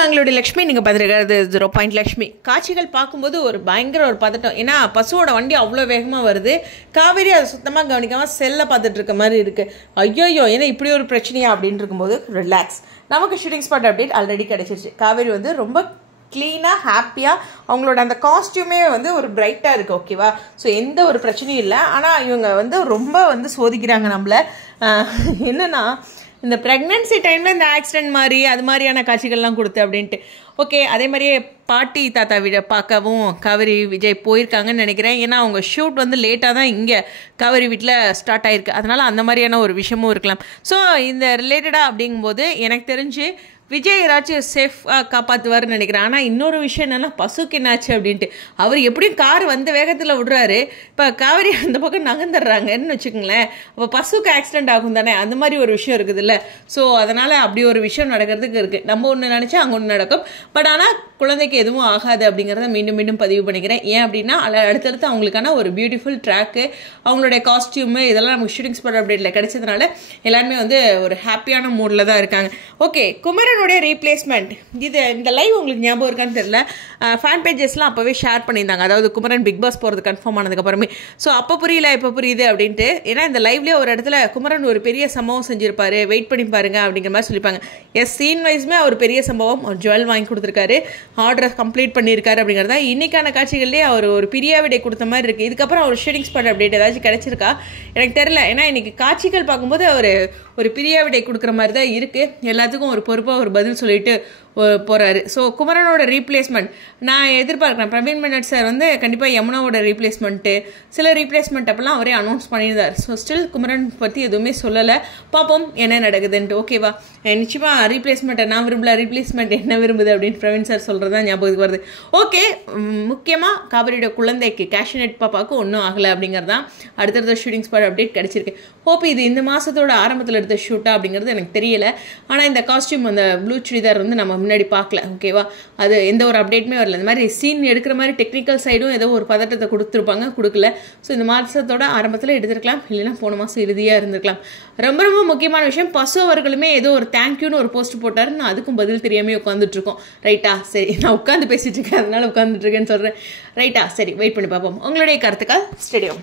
நாங்களுடைய லக்ஷ்மி நீங்கள் பார்த்துருக்காது 0 லக்ஷ்மி. காட்சிகள் பார்க்கும்போது ஒரு பயங்கர ஒரு பதட்டம். ஏன்னா பசுவோட வண்டி அவ்வளோ வேகமாக வருது. காவேரி அதை சுத்தமாக கவனிக்காமல் செல்லை பார்த்துட்டு இருக்க மாதிரி இருக்குது. ஐயோயோ ஏன்னா இப்படி ஒரு பிரச்சனையா அப்படின்னு இருக்கும்போது ரிலாக்ஸ். நமக்கு ஷூட்டிங் ஸ்பாட் அப்டேட் ஆல்ரெடி கிடச்சிருச்சு. காவேரி வந்து ரொம்ப க்ளீனாக ஹாப்பியாக அவங்களோட அந்த காஸ்டியூமே வந்து ஒரு பிரைட்டாக இருக்குது. ஓகேவா? ஸோ எந்த ஒரு பிரச்சனையும் இல்லை. ஆனால் இவங்க வந்து ரொம்ப வந்து சோதிக்கிறாங்க நம்மளை. என்னென்னா இந்த ப்ரெக்னென்சி டைமில் இந்த ஆக்சிடென்ட் மாதிரி அது மாதிரியான காட்சிகள்லாம் கொடுத்து அப்படின்ட்டு. ஓகே, அதே மாதிரியே பாட்டி தாத்தா வீடை பார்க்கவும் காவேரி விஜய் போயிருக்காங்கன்னு நினைக்கிறேன். ஏன்னா அவங்க ஷூட் வந்து லேட்டாக தான் இங்கே காவேரி வீட்டில் ஸ்டார்ட் ஆகிருக்கு. அதனால் அந்த மாதிரியான ஒரு விஷயமும் இருக்கலாம். ஸோ இந்த ரிலேட்டடாக அப்படிங்கும்போது எனக்கு தெரிஞ்சு விஜய் ஏதாச்சும் சேஃபாக காப்பாற்றுவார்னு நினைக்கிறேன். ஆனால் இன்னொரு விஷயம் என்னென்னா பசுக்கு என்னாச்சு அப்படின்ட்டு. அவர் எப்படியும் கார் வந்த வேகத்தில் விடுறாரு. இப்போ காவேரி அந்த பக்கம் நகர்ந்துடுறாங்கன்னு வச்சுக்கோங்களேன். அப்போ பசுக்கு ஆக்சிடென்ட் ஆகும் தானே, அந்த மாதிரி ஒரு விஷயம் இருக்குது இல்லை. ஸோ அதனால் அப்படி ஒரு விஷயம் நடக்கிறதுக்கு இருக்குது. நம்ம ஒன்று நினச்சா அங்கே ஒன்று நடக்கும். பட் ஆனால் குழந்தைக்கு எதுவும் ஆகாது அப்படிங்கிறத மீண்டும் மீண்டும் பதிவு பண்ணிக்கிறேன். ஏன் அப்படின்னா அடுத்தடுத்து அவங்களுக்கான ஒரு பியூட்டிஃபுல் ட்ராக்கு, அவங்களுடைய காஸ்டியூமு இதெல்லாம் நமக்கு ஷூட்டிங் ஸ்பாட் அப்டேட்டில் கிடைச்சதுனால எல்லாருமே வந்து ஒரு ஹாப்பியான மூடில் தான் இருக்காங்க. ஓகே, குமரனுடைய ரீப்ளேஸ்மெண்ட் இந்த லைவ் உங்களுக்கு ஞாபகம் இருக்கான்னு தெரியல. ஃபேன் பேஜஸ்லாம் அப்போவே ஷேர் பண்ணியிருந்தாங்க. அதாவது குமரன் பிக் பாஸ் போகிறது கன்ஃபார்ம் ஆனதுக்கப்புறமே. ஸோ அப்போ புரியல இப்போ புரியுது அப்படின்ட்டு. ஏன்னா இந்த லைவ்லேயே ஒரு இடத்துல குமரன் ஒரு பெரிய சம்பவம் செஞ்சுருப்பாரு, வெயிட் பண்ணி பாருங்க அப்படிங்கிற மாதிரி சொல்லிப்பாங்க. சீன் வைஸ்மே அவர் பெரிய சம்பவம், ஒரு ஜுவல் வாங்கி கொடுத்துருக்காரு, ஆர்டரை கம்ப்ளீட் பண்ணியிருக்காரு அப்படிங்கிறது தான் இன்னைக்கான காட்சிகள்லேயே அவர் ஒரு பிரியாவிடை கொடுத்த மாதிரி இருக்குது. இதுக்கப்புறம் அவர் ஷூட்டிங் ஸ்பாட் அப்டேட் ஏதாச்சும் கிடைச்சிருக்கா எனக்கு தெரியல. ஏன்னா இன்னைக்கு காட்சிகள் பார்க்கும்போது அவர் ஒரு பிரியாவிடை கொடுக்குற மாதிரி தான் இருக்குது. எல்லாத்துக்கும் ஒரு பொறுப்பாக ஒரு பதில் சொல்லிட்டு போகிறாரு. ஸோ குமரனோட ரீப்ளேஸ்மெண்ட் நான் எதிர்பார்க்குறேன். பிரவீன் மெனட் சார் வந்து கண்டிப்பாக யமுனாவோட ரீப்ளேஸ்மெண்ட்டு சில ரீப்ளேஸ்மெண்ட் அப்பெல்லாம் அவரே அனௌன்ஸ் பண்ணியிருந்தார். ஸோ ஸ்டில் குமரன் பற்றி எதுவுமே சொல்லலை. பார்ப்போம் என்ன நடக்குதுன்ட்டு. ஓகேவா? நிச்சயமாக ரீப்ளேஸ்மெண்ட்டை நான் விரும்பல, ரீப்ளேஸ்மெண்ட் என்ன விரும்புது அப்படின்னு பிரவீன் சார் சொல்கிறது தான் ஞாபகத்துக்கு வருது. ஓகே, முக்கியமாக காவேரியோட குழந்தைக்கு கேஷ்நெட் பாப்பாவுக்கு ஒன்றும் ஆகலை அப்படிங்கிறது தான் அடுத்தடுத்த ஷூட்டிங் ஸ்பாட் அப்டேட் கிடச்சிருக்கு. ஹோப் இது இந்த மாதத்தோட ஆரம்பத்தில் எடுத்த ஷூட்டா அப்படிங்கிறது எனக்கு தெரியல. ஆனால் இந்த காஸ்டியூம் அந்த ப்ளூ சுடிதார் வந்து நம்ம முன்னாடி பார்க்கல. ஓகேவா? அது எந்த ஒரு அப்டேட்டுமே வரல. இந்த மாதிரி சீன் எடுக்கிற மாதிரி டெக்னிக்கல் சைடும் ஏதோ ஒரு பதட்டத்தை கொடுத்துருப்பாங்க, கொடுக்கல. ஸோ இந்த மாதத்தோட ஆரம்பத்தில் எடுத்துருக்கலாம், இல்லைன்னா போன மாதம் இறுதியாக இருந்திருக்கலாம். ரொம்ப ரொம்ப முக்கியமான விஷயம், பசு அவர்களுமே ஏதோ ஒரு தேங்க்யூன்னு ஒரு போஸ்ட் போட்டாரு. நான் அதுக்கும் பதில் தெரியாமல் உட்காந்துட்டு இருக்கோம். ரைட்டா? சரி, நான் உட்காந்து பேசிட்டு இருக்கேன், அதனால உட்காந்துட்டு இருக்கேன்னு சொல்கிறேன். ரைட்டா? சரி, வெயிட் பண்ணி பார்ப்போம். உங்களுடைய கருத்துக்கள் ஸ்டேடியம்.